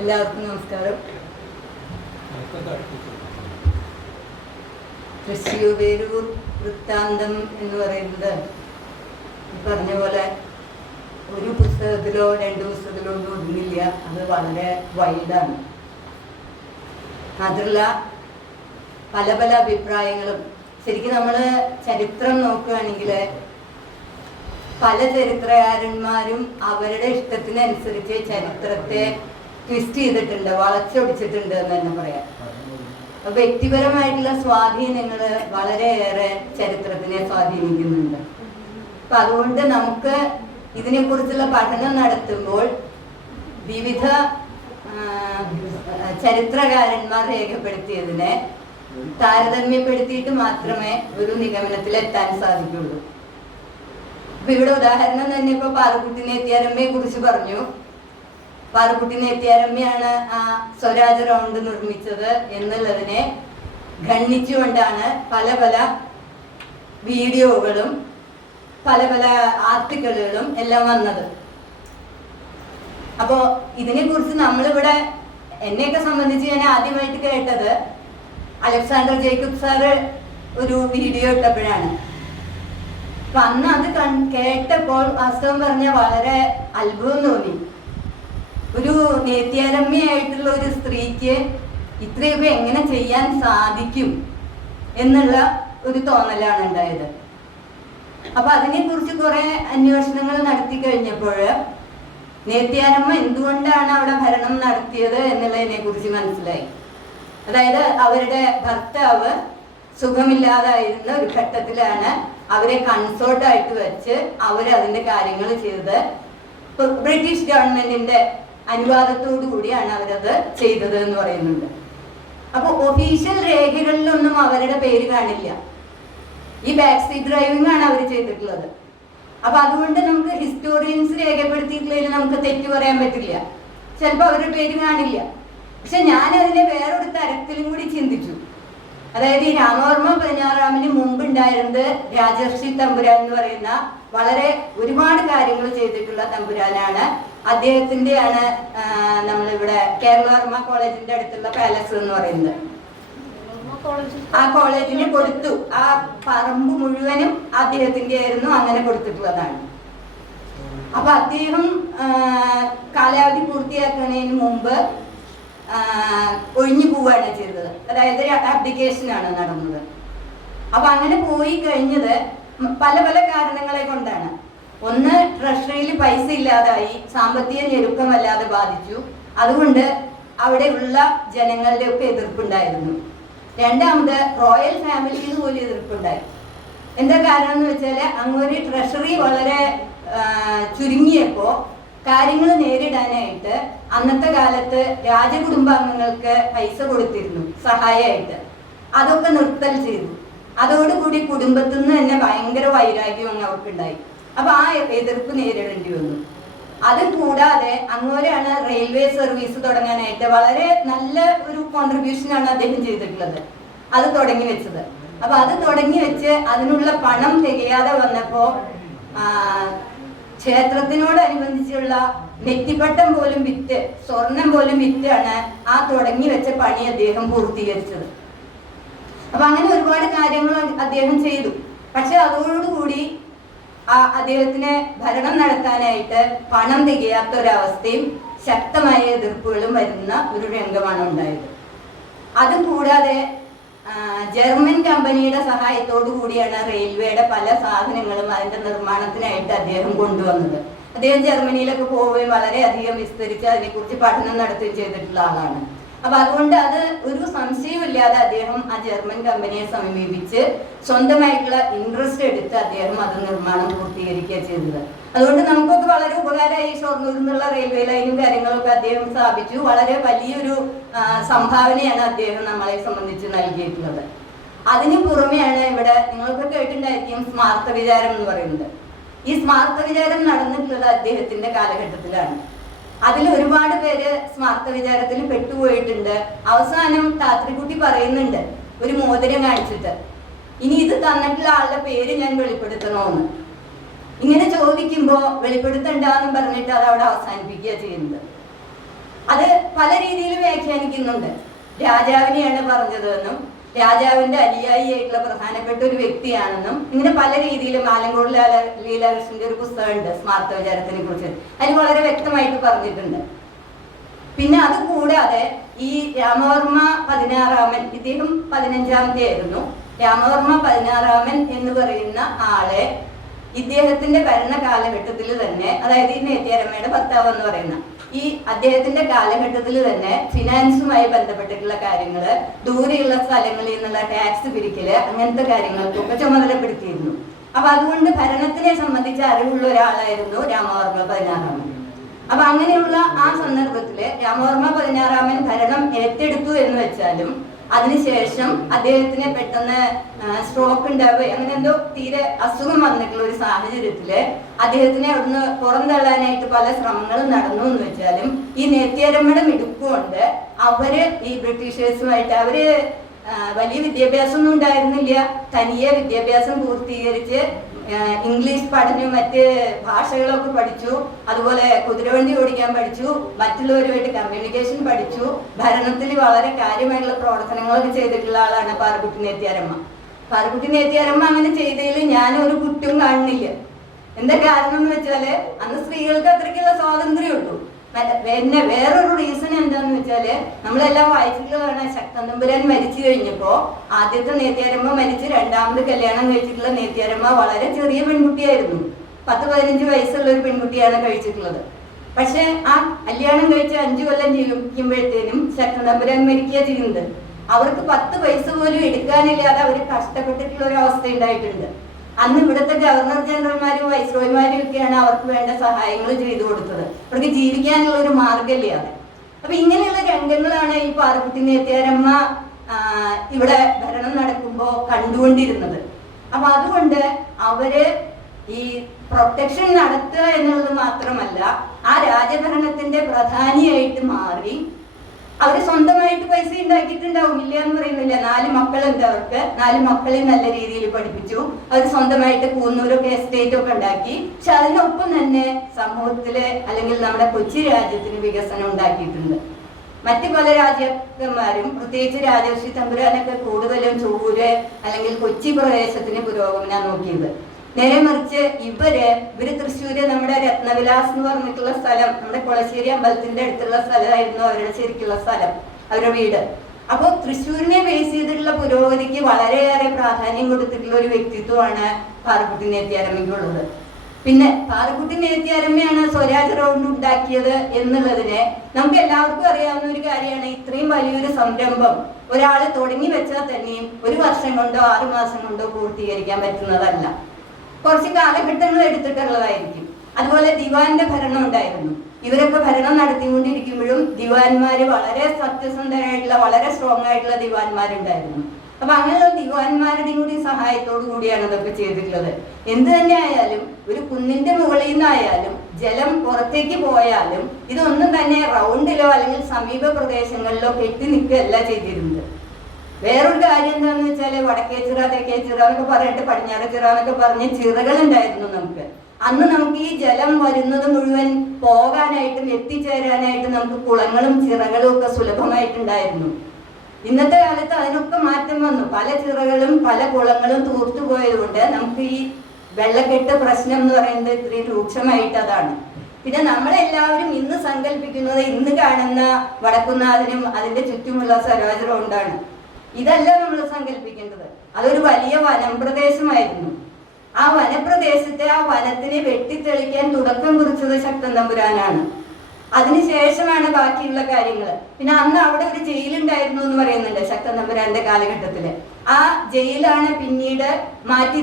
എല്ലാവർക്കും നമസ്കാരം. തൃശ്ശൂരൂർ വൃത്താന്തം എന്ന് പറയുന്നത് പറഞ്ഞ പോലെ ഒരു പുസ്തകത്തിലോ രണ്ട് പുസ്തകത്തിലോ ഒന്നും ഒതുങ്ങില്ല. അത് വളരെ വൈഡാണ്. മാത്രമല്ല പല പല അഭിപ്രായങ്ങളും. ശരിക്കും നമ്മൾ ചരിത്രം നോക്കുകയാണെങ്കിൽ പല ചരിത്രകാരന്മാരും അവരുടെ ഇഷ്ടത്തിനനുസരിച്ച് ചരിത്രത്തെ ട്വിസ്റ്റ് ചെയ്തിട്ടുണ്ട് വളച്ചൊടിച്ചിട്ടുണ്ട് എന്ന് തന്നെ പറയാം. വ്യക്തിപരമായിട്ടുള്ള സ്വാധീനങ്ങൾ വളരെയേറെ ചരിത്രത്തിനെ സ്വാധീനിക്കുന്നുണ്ട്. അപ്പൊ അതുകൊണ്ട് നമുക്ക് ഇതിനെക്കുറിച്ചുള്ള പഠനം നടത്തുമ്പോൾ വിവിധ ചരിത്രകാരന്മാർ രേഖപ്പെടുത്തിയതിനെ താരതമ്യപ്പെടുത്തിയിട്ട് മാത്രമേ ഒരു നിഗമനത്തിലെത്താൻ സാധിക്കുള്ളൂ. ഇപ്പൊ ഇവിടെ ഉദാഹരണം തന്നെ ഇപ്പൊ പാറുകുട്ടി നെത്തിയാരമ്മയെ കുറിച്ച് പറഞ്ഞു. പാറക്കുട്ടി നേത്തിയാരമ്മയാണ് ആ സ്വരാജ് റൗണ്ട് നിർമ്മിച്ചത് എന്നുള്ളതിനെ ഖണ്ഡിച്ചുകൊണ്ടാണ് പല പല വീഡിയോകളും പല പല ആർട്ടിക്കിളുകളും എല്ലാം വന്നത്. അപ്പോ ഇതിനെ കുറിച്ച് നമ്മളിവിടെ എന്നെയൊക്കെ സംബന്ധിച്ച് ഞാൻ ആദ്യമായിട്ട് കേട്ടത് അലക്സാണ്ടർ ജേക്കബ് സാറ് ഒരു വീഡിയോ ഇട്ടപ്പോഴാണ്. അപ്പൊ അന്ന് അത് കേട്ടപ്പോൾ വാസ്തവം പറഞ്ഞ വളരെ അത്ഭുതം തോന്നി. ഒരു നേത്യാരമ്യായിട്ടുള്ള ഒരു സ്ത്രീക്ക് ഇത്രയൊക്കെ എങ്ങനെ ചെയ്യാൻ സാധിക്കും എന്നുള്ള ഒരു തോന്നലാണ് ഉണ്ടായത്. അപ്പൊ അതിനെ കുറിച്ച് കുറെ അന്വേഷണങ്ങൾ നടത്തി കഴിഞ്ഞപ്പോൾ നേത്യാരമ്മ എന്തുകൊണ്ടാണ് അവിടെ ഭരണം നടത്തിയത് എന്നുള്ളതിനെ കുറിച്ച് മനസ്സിലായി. അതായത് അവരുടെ ഭർത്താവ് സുഖമില്ലാതായിരുന്ന ഒരു ഘട്ടത്തിലാണ് അവരെ കൺസോർട്ടായിട്ട് വെച്ച് അവർ അതിന്റെ കാര്യങ്ങൾ ചെയ്തത്. ബ്രിട്ടീഷ് ഗവൺമെന്റിന്റെ അനുവാദത്തോടു കൂടിയാണ് അവരത് ചെയ്തത് എന്ന് പറയുന്നുണ്ട്. അപ്പൊ ഒഫീഷ്യൽ രേഖകളിലൊന്നും അവരുടെ പേര് കാണില്ല. ഈ ബാക്ക് സീറ്റ് ഡ്രൈവിംഗ് ആണ് അവർ ചെയ്തിട്ടുള്ളത്. അപ്പൊ അതുകൊണ്ട് നമുക്ക് ഹിസ്റ്റോറിയൻസ് രേഖപ്പെടുത്തിയിട്ടുള്ളതിൽ നമുക്ക് തെറ്റ് പറയാൻ പറ്റില്ല. ചിലപ്പോൾ അവരുടെ പേര് കാണില്ല. പക്ഷെ ഞാൻ അതിനെ വേറൊരു തരത്തിലും കൂടി ചിന്തിച്ചു. അതായത് ഈ രാമവർമ്മ പതിനാറാമിന് മുമ്പ് ഉണ്ടായിരുന്നത് രാജർഷി തമ്പുരാൻ എന്ന് പറയുന്ന വളരെ ഒരുപാട് കാര്യങ്ങൾ ചെയ്തിട്ടുള്ള തമ്പുരാനാണ് അദ്ദേഹത്തിന്റെയാണ് നമ്മളിവിടെ കേരളവർമ്മ കോളേജിന്റെ അടുത്തുള്ള പാലസ് എന്ന് പറയുന്നത്. ആ കോളേജിന് കൊടുത്തു. ആ പറമ്പ് മുഴുവനും അദ്ദേഹത്തിന്റെ ആയിരുന്നു അങ്ങനെ കൊടുത്തിട്ടുള്ളതാണ്. അപ്പൊ അദ്ദേഹം കാലാവധി പൂർത്തിയാക്കുന്നതിന് മുമ്പ് ഒഴിഞ്ഞു പോവുകയാണ് ചെയ്തത്. അതായത് അപ്ലിക്കേഷനാണ് നടന്നത്. അപ്പൊ അങ്ങനെ പോയി കഴിഞ്ഞത് പല പല കാരണങ്ങളെ കൊണ്ടാണ്. ഒന്ന് ട്രഷറിയിൽ പൈസ ഇല്ലാതായി സാമ്പത്തിക ഞെരുക്കമല്ലാതെ ബാധിച്ചു. അതുകൊണ്ട് അവിടെയുള്ള ജനങ്ങളുടെ ഒക്കെ എതിർപ്പുണ്ടായിരുന്നു. രണ്ടാമത് റോയൽ ഫാമിലിയിൽ പോലും എതിർപ്പുണ്ടായി. എന്താ കാരണം എന്ന് വെച്ചാൽ അങ്ങൊരു ട്രഷറി വളരെ ചുരുങ്ങിയപ്പോൾ കാര്യങ്ങൾ നേരിടാനായിട്ട് അന്നത്തെ കാലത്ത് രാജകുടുംബാംഗങ്ങൾക്ക് പൈസ കൊടുത്തിരുന്നു സഹായമായിട്ട് അതൊക്കെ നിർത്തൽ ചെയ്തു. അതോടുകൂടി കുടുംബത്തിൽ നിന്ന് തന്നെ ഭയങ്കര വൈരാഗ്യം അങ്ങ് അവർക്കുണ്ടായി. അപ്പൊ ആ എതിർപ്പ് നേരിടേണ്ടി വന്നു. അത് കൂടാതെ അങ്ങോരാണ് റെയിൽവേ സർവീസ് തുടങ്ങാനായിട്ട് വളരെ നല്ല ഒരു കോൺട്രിബ്യൂഷൻ ആണ് അദ്ദേഹം ചെയ്തിട്ടുള്ളത്. അത് തുടങ്ങി വെച്ചത്. അപ്പൊ അത് തുടങ്ങി വെച്ച് അതിനുള്ള പണം തികയാതെ വന്നപ്പോ ക്ഷേത്രത്തിനോടനുബന്ധിച്ചുള്ള നെറ്റിപ്പട്ടം പോലും വിറ്റ് സ്വർണം പോലും വിറ്റാണ് ആ തുടങ്ങി വെച്ച പണി അദ്ദേഹം പൂർത്തീകരിച്ചത്. അപ്പൊ അങ്ങനെ ഒരുപാട് കാര്യങ്ങൾ അദ്ദേഹം ചെയ്തു. പക്ഷെ അതോടുകൂടി ആ അദ്ദേഹത്തിന് ഭരണം നടത്താനായിട്ട് പണം തികയാത്ത ഒരവസ്ഥയും ശക്തമായ എതിർപ്പുകളും വരുന്ന ഒരു രംഗമാണ് ഉണ്ടായത്. അതുകൂടാതെ ജർമ്മൻ കമ്പനിയുടെ സഹായത്തോടു കൂടിയാണ് റെയിൽവേയുടെ പല സാധനങ്ങളും അതിന്റെ നിർമ്മാണത്തിനായിട്ട് അദ്ദേഹം കൊണ്ടുവന്നത്. അദ്ദേഹം ജർമ്മനിയിലൊക്കെ പോവുകയും വളരെയധികം വിസ്തരിച്ച് അതിനെക്കുറിച്ച് പഠനം നടത്തുകയും ചെയ്തിട്ടുള്ള ആളാണ്. അപ്പൊ അതുകൊണ്ട് അത് ഒരു സംശയമില്ലാതെ അദ്ദേഹം ആ ജർമ്മൻ കമ്പനിയെ സമീപിച്ച് സ്വന്തമായിട്ടുള്ള ഇൻട്രസ്റ്റ് എടുത്ത് അദ്ദേഹം അത് നിർമ്മാണം പൂർത്തീകരിക്കുക ചെയ്തത്. അതുകൊണ്ട് നമുക്കൊക്കെ വളരെ ഉപകാരമായി ഷൊർണൂരിൽ നിന്നുള്ള റെയിൽവേ ലൈനും കാര്യങ്ങളൊക്കെ അദ്ദേഹം സ്ഥാപിച്ചു. വളരെ വലിയൊരു സംഭാവനയാണ് അദ്ദേഹം നമ്മളെ സംബന്ധിച്ച് നൽകിയിട്ടുള്ളത്. അതിനു പുറമെയാണ് ഇവിടെ നിങ്ങൾക്ക് കേട്ടിട്ടുണ്ടായിരിക്കും സ്മാർത്ത വിചാരം എന്ന് പറയുന്നത്. ഈ സ്മാർത്ത വിചാരം നടന്നിട്ടുള്ളത് അദ്ദേഹത്തിന്റെ കാലഘട്ടത്തിലാണ്. അതിൽ ഒരുപാട് പേര് സ്മാർത്ത വിചാരത്തിൽ പെട്ടുപോയിട്ടുണ്ട്. അവസാനം താത്രികുട്ടി പറയുന്നുണ്ട് ഒരു മോതിരം കാണിച്ചിട്ട്. ഇനി ഇത് തന്നിട്ടുള്ള ആളുടെ പേര് ഞാൻ വെളിപ്പെടുത്തണമെന്ന് ഇങ്ങനെ ചോദിക്കുമ്പോ വെളിപ്പെടുത്തണ്ടെന്ന് പറഞ്ഞിട്ട് അത് അവിടെ അവസാനിപ്പിക്കുക ചെയ്യുന്നത്. അത് പല രീതിയിൽ വ്യാഖ്യാനിക്കുന്നുണ്ട്. രാജാവിനെയാണ് പറഞ്ഞതെന്നും രാജാവിന്റെ അനുയായി ആയിട്ടുള്ള പ്രധാനപ്പെട്ട ഒരു വ്യക്തിയാണെന്നും ഇങ്ങനെ പല രീതിയിലും ആലങ്കോട് ലാല ലീലാകൃഷ്ണന്റെ ഒരു പുസ്തകമുണ്ട് സ്മാർത്ത വിചാരത്തിനെ കുറിച്ച്. അതിൽ വളരെ വ്യക്തമായിട്ട് പറഞ്ഞിട്ടുണ്ട്. പിന്നെ അത് കൂടാതെ ഈ രാമവർമ്മ പതിനാറാമൻ ഇദ്ദേഹം പതിനഞ്ചാമത്തെ ആയിരുന്നു. രാമവർമ്മ പതിനാറാമൻ എന്ന് പറയുന്ന ആളെ ഇദ്ദേഹത്തിന്റെ ഭരണ കാലഘട്ടത്തിൽ തന്നെ അതായത് ഈ നേത്യാരമ്മയുടെ ഭർത്താവ് എന്ന് പറയുന്ന ഈ അദ്ദേഹത്തിന്റെ കാലഘട്ടത്തിൽ തന്നെ ഫിനാൻസുമായി ബന്ധപ്പെട്ടിട്ടുള്ള കാര്യങ്ങൾ ദൂരെയുള്ള സ്ഥലങ്ങളിൽ നിന്നുള്ള ടാക്സ് പിരിക്കൽ അങ്ങനത്തെ കാര്യങ്ങൾക്കൊക്കെ ചുമതലപ്പെടുത്തിയിരുന്നു. അപ്പൊ അതുകൊണ്ട് ഭരണത്തിനെ സംബന്ധിച്ച് അറിവുള്ള ഒരാളായിരുന്നു രാമവർമ്മ പതിനാറാമൻ. അപ്പൊ അങ്ങനെയുള്ള ആ സന്ദർഭത്തിൽ രാമവർമ്മ പതിനാറാമൻ ഭരണം ഏറ്റെടുത്തു എന്ന് വെച്ചാലും അതിനുശേഷം അദ്ദേഹത്തിന് പെട്ടെന്ന് സ്ട്രോക്ക് ഉണ്ടാവുക അങ്ങനെ എന്തോ തീരെ അസുഖം വന്നിട്ടുള്ള ഒരു സാഹചര്യത്തിൽ അദ്ദേഹത്തിനെ അവിടുന്ന് പുറന്തള്ളാനായിട്ട് പല ശ്രമങ്ങളും നടന്നു എന്ന് വെച്ചാലും ഈ നേത്യാരമ്മയുടെ മിടുക്കുകൊണ്ട് അവർ ഈ ബ്രിട്ടീഷേഴ്സുമായിട്ട് അവർ വലിയ വിദ്യാഭ്യാസം ഒന്നും ഉണ്ടായിരുന്നില്ല. തനിയെ വിദ്യാഭ്യാസം പൂർത്തീകരിച്ച് ഇംഗ്ലീഷ് പഠിച്ചു മറ്റ് ഭാഷകളൊക്കെ പഠിച്ചു അതുപോലെ കുതിരവണ്ടി ഓടിക്കാൻ പഠിച്ചു മറ്റുള്ളവരുമായിട്ട് കമ്മ്യൂണിക്കേഷൻ പഠിച്ചു ഭരണത്തിൽ വളരെ കാര്യമായിട്ടുള്ള പ്രവർത്തനങ്ങളൊക്കെ ചെയ്തിട്ടുള്ള ആളാണ് പാറക്കുട്ടി നേത്യാരമ്മ. പാറക്കുട്ടി നേത്യാരമ്മ അങ്ങനെ ചെയ്തതിൽ ഞാൻ ഒരു കുറ്റവും കാണുന്നില്ല എന്താ കാരണം എന്ന് വെച്ചാൽ അന്ന് സ്ത്രീകൾക്ക് അത്രയ്ക്കുള്ള സ്വാതന്ത്ര്യം ഉള്ളൂ പിന്നെ വേറൊരു റീസൺ എന്താന്ന് വെച്ചാൽ നമ്മളെല്ലാം വായിച്ചിട്ടുള്ളതാണ് ശക്തൻ തമ്പുരാൻ മരിച്ചു കഴിഞ്ഞപ്പോ ആദ്യത്തെ നേത്യാരമ്മ മരിച്ച് രണ്ടാമത് കല്യാണം കഴിച്ചിട്ടുള്ള നേത്യാരമ്മ വളരെ ചെറിയ പെൺകുട്ടിയായിരുന്നു. പത്ത് പതിനഞ്ച് വയസ്സുള്ള ഒരു പെൺകുട്ടിയാണ് കഴിച്ചിട്ടുള്ളത്. പക്ഷെ ആ കല്യാണം കഴിച്ച് അഞ്ചു കൊല്ലം ജീവിക്കുമ്പോഴത്തേനും ശക്തൻ തമ്പുരാൻ മരിക്കുക ചെയ്യുന്നത്. അവർക്ക് പത്ത് പൈസ പോലും എടുക്കാനില്ലാതെ അവർ കഷ്ടപ്പെട്ടിട്ടുള്ള ഒരു അവസ്ഥ ഉണ്ടായിട്ടുണ്ട്. അന്ന് ഇവിടുത്തെ ഗവർണർ ജനറൽമാരും വൈസ്രോയിമാരും ഒക്കെയാണ് അവർക്ക് വേണ്ട സഹായങ്ങൾ ചെയ്തു കൊടുത്തത്. അവർക്ക് ജീവിക്കാനുള്ള ഒരു മാർഗമില്ലാതെ അപ്പൊ ഇങ്ങനെയുള്ള രംഗങ്ങളാണ് ഈ പാർക്കുട്ടി നേത്യാരമ്മ ഇവിടെ ഭരണം നടക്കുമ്പോ കണ്ടുകൊണ്ടിരുന്നത്. അപ്പൊ അതുകൊണ്ട് അവർ ഈ പ്രൊട്ടക്ഷൻ നടത്തുക എന്നുള്ളത് മാത്രമല്ല ആ രാജഭരണത്തിന്റെ പ്രധാനിയായിട്ട് മാറി അവർ സ്വന്തമായിട്ട് പൈസ ഉണ്ടാക്കിയിട്ടുണ്ടാവും ഇല്ല എന്ന് പറയുന്നില്ല. നാല് മക്കളുണ്ട് അവർക്ക്. നാല് മക്കളെ നല്ല രീതിയിൽ പഠിപ്പിച്ചു. അവർ സ്വന്തമായിട്ട് കൂന്നൂരൊക്കെ എസ്റ്റേറ്റ് ഒക്കെ ഉണ്ടാക്കി. പക്ഷെ അതിനൊപ്പം തന്നെ സമൂഹത്തിലെ അല്ലെങ്കിൽ നമ്മുടെ കൊച്ചി രാജ്യത്തിന് വികസനം ഉണ്ടാക്കിയിട്ടുണ്ട്. മറ്റ് പല രാജ്യക്കാരും പ്രത്യേകിച്ച് രാജർഷി തമ്പുരാനൊക്കെ കൂടുതലും ചൂര് അല്ലെങ്കിൽ കൊച്ചി പ്രദേശത്തിന് പുരോഗമന നോക്കിയത്. നേരെ മറിച്ച് ഇവർ ഇവർ തൃശ്ശൂര് നമ്മുടെ രത്നവിലാസ് എന്ന് പറഞ്ഞിട്ടുള്ള സ്ഥലം നമ്മുടെ കൊളശ്ശേരി അമ്പലത്തിന്റെ അടുത്തുള്ള സ്ഥലമായിരുന്നു അവരുടെ ശരിക്കുള്ള സ്ഥലം അവരുടെ വീട്. അപ്പോൾ തൃശ്ശൂരിനെ ബേസ് ചെയ്തിട്ടുള്ള പുരോഗതിക്ക് വളരെയേറെ പ്രാധാന്യം കൊടുത്തിട്ടുള്ള ഒരു വ്യക്തിത്വമാണ് പാറക്കുട്ടി നേത്യാരമ്മയ്ക്കുള്ളത്. പിന്നെ പാറക്കുട്ടി നേത്യാരമ്മയാണ് സ്വരാജ് റൗണ്ട് ഉണ്ടാക്കിയത് എന്നുള്ളതിനെ നമുക്ക് എല്ലാവർക്കും അറിയാവുന്ന ഒരു കാര്യമാണ് ഇത്രയും വലിയൊരു സംരംഭം. ഒരാൾ തുടങ്ങി വെച്ചാൽ തന്നെയും ഒരു വർഷം കൊണ്ടോ ആറു മാസം കൊണ്ടോ പൂർത്തീകരിക്കാൻ പറ്റുന്നതല്ല. കുറച്ച് കാലഘട്ടങ്ങൾ എടുത്തിട്ടുള്ളതായിരിക്കും. അതുപോലെ ദിവാന്റെ ഭരണം ഉണ്ടായിരുന്നു. ഇവരൊക്കെ ഭരണം നടത്തിക്കൊണ്ടിരിക്കുമ്പോഴും ദിവാന്മാര് വളരെ സത്യസന്ധരായിട്ടുള്ള വളരെ സ്ട്രോങ് ആയിട്ടുള്ള ദിവാന്മാരുണ്ടായിരുന്നു. അപ്പൊ അങ്ങനെയുള്ള ദിവാന്മാരുടെയും കൂടി സഹായത്തോടു കൂടിയാണ് ഇതൊക്കെ ചെയ്തിട്ടുള്ളത്. എന്ത് തന്നെ ആയാലും ഒരു കുന്നിന്റെ മുകളിൽ നിന്നായാലും ജലം പുറത്തേക്ക് പോയാലും ഇതൊന്നും തന്നെ റൗണ്ടിലോ അല്ലെങ്കിൽ സമീപ പ്രദേശങ്ങളിലോ കെട്ടി നിൽക്കുകയല്ല ചെയ്തിരുന്നത്. വേറൊരു കാര്യം എന്താണെന്ന് വെച്ചാൽ വടക്കേ ചിറ തെക്കേ ചിറ എന്നൊക്കെ പറഞ്ഞിട്ട് പടിഞ്ഞാറ് ചിറ എന്നൊക്കെ പറഞ്ഞ് ചിറകൾ ഉണ്ടായിരുന്നു നമുക്ക്. അന്ന് നമുക്ക് ഈ ജലം വരുന്നത് മുഴുവൻ പോകാനായിട്ടും എത്തിച്ചേരാനായിട്ടും നമുക്ക് കുളങ്ങളും ചിറകളും ഒക്കെ സുലഭമായിട്ടുണ്ടായിരുന്നു. ഇന്നത്തെ കാലത്ത് അതിനൊക്കെ മാറ്റം വന്നു. പല ചിറകളും പല കുളങ്ങളും തൂർത്തു പോയതുകൊണ്ട് നമുക്ക് ഈ വെള്ളക്കെട്ട് പ്രശ്നം എന്ന് പറയുന്നത് ഇത്രയും രൂക്ഷമായിട്ട് അതാണ്. പിന്നെ നമ്മളെല്ലാവരും ഇന്ന് സങ്കല്പിക്കുന്നത് ഇന്ന് കാണുന്ന വടക്കുന്നാഥനും അതിന്റെ ചുറ്റുമുള്ള സരോജ റൗണ്ടാണ് ഇതല്ല നമ്മൾ സങ്കല്പിക്കേണ്ടത്. അതൊരു വലിയ വനപ്രദേശമായിരുന്നു. ആ വനപ്രദേശത്തെ ആ വനത്തിനെ വെട്ടിത്തെളിക്കാൻ തുടക്കം കുറിച്ചത് ശക്തൻ തമ്പുരാനാണ്. അതിനുശേഷമാണ് ബാക്കിയുള്ള കാര്യങ്ങൾ പിന്നെ അന്ന് അവിടെ ഒരു ജയിലുണ്ടായിരുന്നു എന്ന് പറയുന്നുണ്ട് ശക്തൻ തമ്പുരാന്റെ കാലഘട്ടത്തിൽ. ആ ജയിലാണ് പിന്നീട് മാറ്റി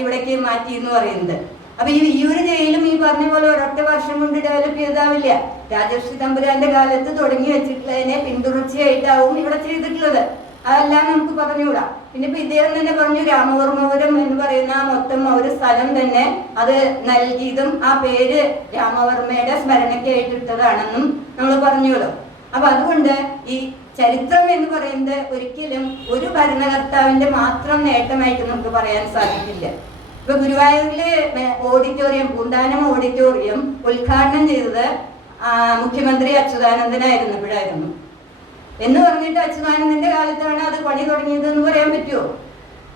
ഇവിടേക്ക് മാറ്റി എന്ന് പറയുന്നത്. അപ്പൊ ഈ ഈ ഒരു ജയിലും ഈ പറഞ്ഞ പോലെ ഒരൊറ്റ വർഷം കൊണ്ട് ഡെവലപ്പ് ചെയ്താവില്ല. രാജർഷി തമ്പുരാന്റെ കാലത്ത് തുടങ്ങി വെച്ചിട്ടുള്ളതിനെ പിന്തുടർച്ചയായിട്ടാവും ഇവിടെ ചെയ്തിട്ടുള്ളത്. അതെല്ലാം നമുക്ക് പറഞ്ഞുകൂടാ. പിന്നെ ഇപ്പൊ ഇദ്ദേഹം തന്നെ പറഞ്ഞു രാമവർമ്മപുരം എന്ന് പറയുന്ന മൊത്തം ഒരു സ്ഥലം തന്നെ അത് നൽകിയതും ആ പേര് രാമവർമ്മയുടെ സ്മരണയ്ക്കായിട്ട് ഇട്ടതാണെന്നും നമ്മൾ പറഞ്ഞുകൂടും അപ്പൊ അതുകൊണ്ട് ഈ ചരിത്രം എന്ന് പറയുന്നത് ഒരിക്കലും ഒരു ഭരണകർത്താവിന്റെ മാത്രം നേട്ടമായിട്ട് നമുക്ക് പറയാൻ സാധിക്കില്ല. ഇപ്പൊ ഗുരുവായൂരിൽ ഓഡിറ്റോറിയം പൂന്താനം ഓഡിറ്റോറിയം ഉദ്ഘാടനം ചെയ്തത് മുഖ്യമന്ത്രി അച്യുതാനന്ദനായിരുന്നപ്പോഴായിരുന്നു എന്ന് പറഞ്ഞിട്ട് അച്യുതാനന്ദന്റെ കാലത്താണ് അത് പണി തുടങ്ങിയത് എന്ന് പറയാൻ പറ്റുമോ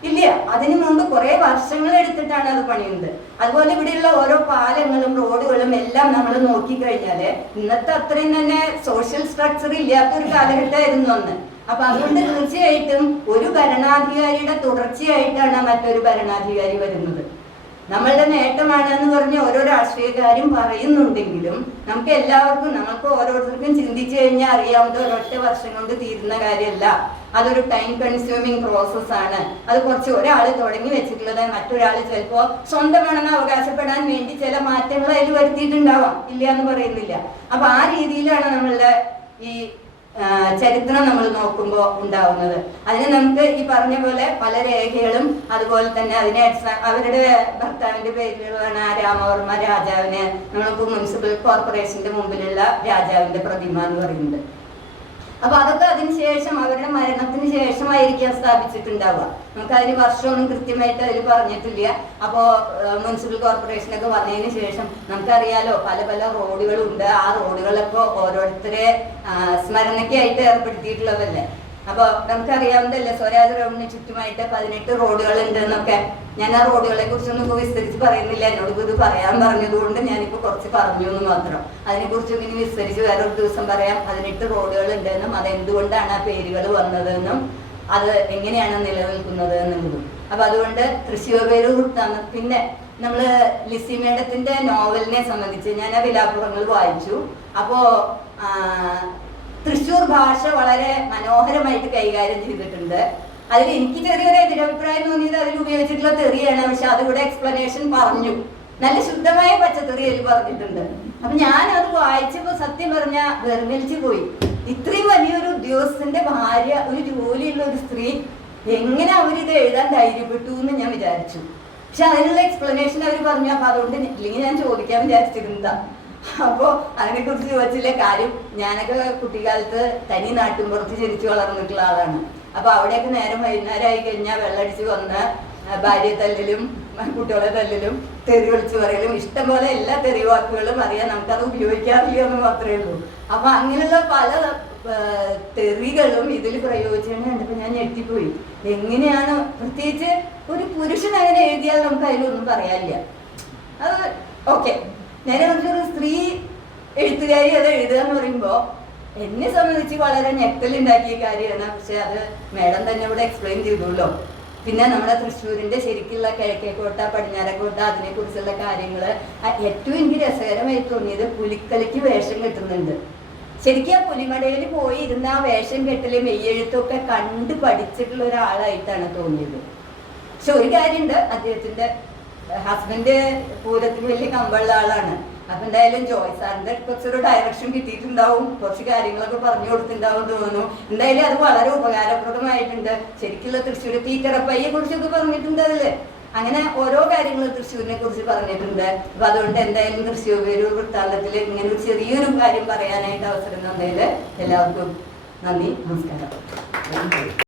ഇല്ല. അതിനു മുമ്പ് കുറെ വർഷങ്ങൾ എടുത്തിട്ടാണ് അത് പണിയുന്നത്. അതുപോലെ ഇവിടെയുള്ള ഓരോ പാലങ്ങളും റോഡുകളും എല്ലാം നമ്മൾ നോക്കിക്കഴിഞ്ഞാൽ ഇന്നത്തെ അത്രയും തന്നെ സോഷ്യൽ സ്ട്രക്ചർ ഇല്ലാത്ത ഒരു കാലഘട്ടമായിരുന്നു അന്ന്. അപ്പൊ അതുകൊണ്ട് തീർച്ചയായിട്ടും ഒരു ഭരണാധികാരിയുടെ തുടർച്ചയായിട്ടാണ് മറ്റൊരു ഭരണാധികാരി വരുന്നത്. നമ്മളുടെ നേട്ടമാണ് എന്ന് പറഞ്ഞ് ഓരോ രാഷ്ട്രീയക്കാരും പറയുന്നുണ്ടെങ്കിലും നമുക്ക് എല്ലാവർക്കും നമുക്ക് ഓരോരുത്തർക്കും ചിന്തിച്ചു കഴിഞ്ഞാൽ അറിയാവുന്ന ഒരൊറ്റ വർഷം കൊണ്ട് തീരുന്ന കാര്യമല്ല. അതൊരു ടൈം കൺസ്യൂമിങ് പ്രോസസ് ആണ്. അത് കുറച്ച് ഒരാൾ തുടങ്ങി വെച്ചിട്ടുള്ളത് മറ്റൊരാൾ ചിലപ്പോൾ സ്വന്തമാണെന്ന് അവകാശപ്പെടാൻ വേണ്ടി ചില മാറ്റങ്ങൾ അതിൽ വരുത്തിയിട്ടുണ്ടാവാം. ഇല്ല എന്ന് പറയുന്നില്ല. അപ്പൊ ആ രീതിയിലാണ് നമ്മളുടെ ഈ ചരിത്രം നമ്മൾ നോക്കുമ്പോൾ ഉണ്ടാവുന്നത്. അതിന് നമുക്ക് ഈ പറഞ്ഞ പോലെ പല രേഖകളും അതുപോലെ തന്നെ അതിനെ അവരുടെ ഭർത്താവിന്റെ പേരിലാണ് ആ രാമവർമ്മ രാജാവിനെ നമ്മളിപ്പോൾ മുനിസിപ്പൽ കോർപ്പറേഷന്റെ മുമ്പിലുള്ള രാജാവിന്റെ പ്രതിമ എന്ന് പറയുന്നത്. അപ്പൊ അതൊക്കെ അതിനുശേഷം അവരുടെ മരണത്തിന് ശേഷമായിരിക്കാം സ്ഥാപിച്ചിട്ടുണ്ടാവുക. നമുക്ക് അതിന് വർഷമൊന്നും കൃത്യമായിട്ട് അതിൽ പറഞ്ഞിട്ടില്ല. അപ്പോ മുനിസിപ്പൽ കോർപ്പറേഷനൊക്കെ വന്നതിന് ശേഷം നമുക്കറിയാലോ പല പല റോഡുകളുണ്ട്. ആ റോഡുകളൊക്കെ ഓരോരുത്തരെ സ്മരണയ്ക്കായിട്ട് ഏർപ്പെടുത്തിയിട്ടുള്ളതല്ലേ? അപ്പൊ നമുക്കറിയാവുന്നതല്ലേ സ്വരാജ് റോഡിന് ചുറ്റുമായിട്ട് പതിനെട്ട് റോഡുകൾ ഉണ്ട് എന്നൊക്കെ ഞാൻ ആ റോഡുകളെ കുറിച്ചൊന്നും വിസ്തരിച്ച് പറയുന്നില്ല. എന്നോട് ഇത് പറയാൻ പറഞ്ഞതുകൊണ്ട് ഞാനിപ്പോ കുറച്ച് പറഞ്ഞു എന്ന് മാത്രം. അതിനെ കുറിച്ച് ഇനി വിസ്തരിച്ച് വേറൊരു ദിവസം പറയാം. പതിനെട്ട് റോഡുകൾ ഉണ്ടെന്നും അതെന്തുകൊണ്ടാണ് ആ പേരുകൾ വന്നതെന്നും. അത് എങ്ങനെയാണ് നിലനിൽക്കുന്നത് എന്നുള്ളതും. അപ്പൊ അതുകൊണ്ട് തൃശ്ശൂർ പേര് കൊടുത്താണ് പിന്നെ നമ്മൾ ലിസി മേഡത്തിന്റെ നോവലിനെ സംബന്ധിച്ച് ഞാൻ ആ വിലാപുറങ്ങൾ വായിച്ചു. അപ്പോ ആ, തൃശ്ശൂർ ഭാഷ വളരെ മനോഹരമായിട്ട് കൈകാര്യം ചെയ്തിട്ടുണ്ട്. അതിൽ എനിക്ക് ചെറിയൊരു എതിരഭിപ്രായം തോന്നിയത് അതിൽ ഉപയോഗിച്ചിട്ടുള്ള തെറിയാണ്. പക്ഷെ അതിവിടെ എക്സ്പ്ലനേഷൻ പറഞ്ഞു. നല്ല ശുദ്ധമായ പച്ചത്തെറി അതിൽ പറഞ്ഞിട്ടുണ്ട്. അപ്പൊ ഞാൻ അത് വായിച്ചപ്പോ സത്യം പറഞ്ഞ വെറുതെ പോയി. ഇത്രയും വലിയൊരു ഉദ്യോഗസ്ഥന്റെ ഭാര്യ ഒരു ജോലിയുള്ള ഒരു സ്ത്രീ എങ്ങനെ അവരിത് എഴുതാൻ ധൈര്യപ്പെട്ടു എന്ന് ഞാൻ വിചാരിച്ചു. പക്ഷെ അതിനുള്ള എക്സ്പ്ലനേഷൻ അവർ പറഞ്ഞു. അപ്പൊ അതുകൊണ്ട് ഇല്ലെങ്കിൽ ഞാൻ ചോദിക്കാൻ വിചാരിച്ചിരുന്നതാ. അപ്പോ അതിനെ കുറിച്ച് ചോദിച്ചില്ല. കാര്യം ഞാനൊക്കെ കുട്ടിക്കാലത്ത് തനി നാട്ടിൻപുറത്ത് ജനിച്ചു വളർന്നിട്ടുള്ള ആളാണ്. അപ്പൊ അവിടെയൊക്കെ നേരം വൈകുന്നേരമായി കഴിഞ്ഞാൽ വെള്ളടിച്ച് വന്ന് ഭാര്യ തല്ലിലും കുട്ടികളെ തല്ലിലും തെറി വിളിച്ചു പറയലും ഇഷ്ടംപോലെ എല്ലാ തെറി വാക്കുകളും അറിയാം നമുക്കത് ഉപയോഗിക്കാറില്ല എന്ന് മാത്രമേ ഉള്ളൂ. അപ്പൊ അങ്ങനെയുള്ള പല തെറികളും ഇതിൽ പ്രയോഗിച്ചുകൊണ്ട് കണ്ടപ്പോ ഞാൻ ഞെട്ടിപ്പോയി. എങ്ങനെയാണ്? പ്രത്യേകിച്ച് ഒരു പുരുഷൻ അങ്ങനെ എഴുതിയാൽ നമുക്ക് അതിലൊന്നും പറയാനില്ല. അത് ഓക്കെ. നേരെ നമുക്കൊരു സ്ത്രീ എഴുത്തുകാരി അത് എഴുതുക എന്ന് പറയുമ്പോ എന്നെ സംബന്ധിച്ച് വളരെ ഞെട്ടലുണ്ടാക്കിയ കാര്യമാണ്. പക്ഷെ അത് മേഡം തന്നെ ഇവിടെ എക്സ്പ്ലെയിൻ ചെയ്തല്ലോ പിന്നെ നമ്മുടെ തൃശ്ശൂരിന്റെ ശരിക്കുള്ള കിഴക്കേക്കോട്ട പടിഞ്ഞാറക്കോട്ട അതിനെ കുറിച്ചുള്ള കാര്യങ്ങൾ ഏറ്റവും എനിക്ക് രസകരമായി തോന്നിയത് പുലിക്കളിക്ക് വേഷം കെട്ടുന്നുണ്ട്. ശരിക്കും ആ പുലിമടയിൽ പോയി ഇരുന്ന ആ വേഷം കെട്ടൽ മെയ്യെഴുത്തൊക്കെ കണ്ട് പഠിച്ചിട്ടുള്ള ഒരാളായിട്ടാണ് തോന്നിയത്. പക്ഷെ ഒരു കാര്യമുണ്ട് അദ്ദേഹത്തിന്റെ ഹസ്ബൻഡ് പൂരത്തിന് വലിയ കമ്പുള്ള ആളാണ്. അപ്പൊ എന്തായാലും ജോയ് സാറിന്റെ കുറച്ചൊരു ഡയറക്ഷൻ കിട്ടിയിട്ടുണ്ടാവും. കുറച്ച് കാര്യങ്ങളൊക്കെ പറഞ്ഞു കൊടുത്തിട്ടുണ്ടാവും എന്ന് തോന്നുന്നു. എന്തായാലും അത് വളരെ ഉപകാരപ്രദമായിട്ടുണ്ട്. ശരിക്കുള്ള തൃശ്ശൂർ തീറ്ററപ്പയ്യെ കുറിച്ചൊക്കെ പറഞ്ഞിട്ടുണ്ട് അതിൽ. അങ്ങനെ ഓരോ കാര്യങ്ങളും തൃശ്ശൂരിനെ കുറിച്ച് പറഞ്ഞിട്ടുണ്ട്. അപ്പൊ അതുകൊണ്ട് എന്തായാലും തൃശ്ശൂർ ഒരു വൃത്താന്തത്തിൽ ഇങ്ങനെ ഒരു ചെറിയൊരു കാര്യം പറയാനായിട്ട് അവസരം തന്നതിൽ എല്ലാവർക്കും നന്ദി നമസ്കാരം.